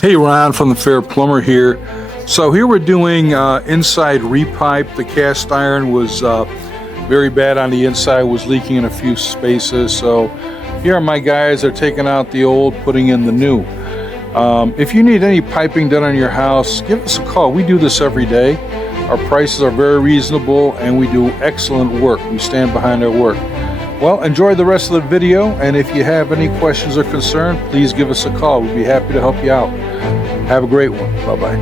Hey, Ron from the Fair Plumber here. So here we're doing inside repipe. The cast iron was very bad on the inside, was leaking in a few spaces. So here are my guys. They're taking out the old, putting in the new. If you need any piping done on your house, give us a call. We do this every day. Our prices are very reasonable and we do excellent work. We stand behind our work. Well, enjoy the rest of the video, and if you have any questions or concern, please give us a call. We'd be happy to help you out. Have a great one. Bye-bye.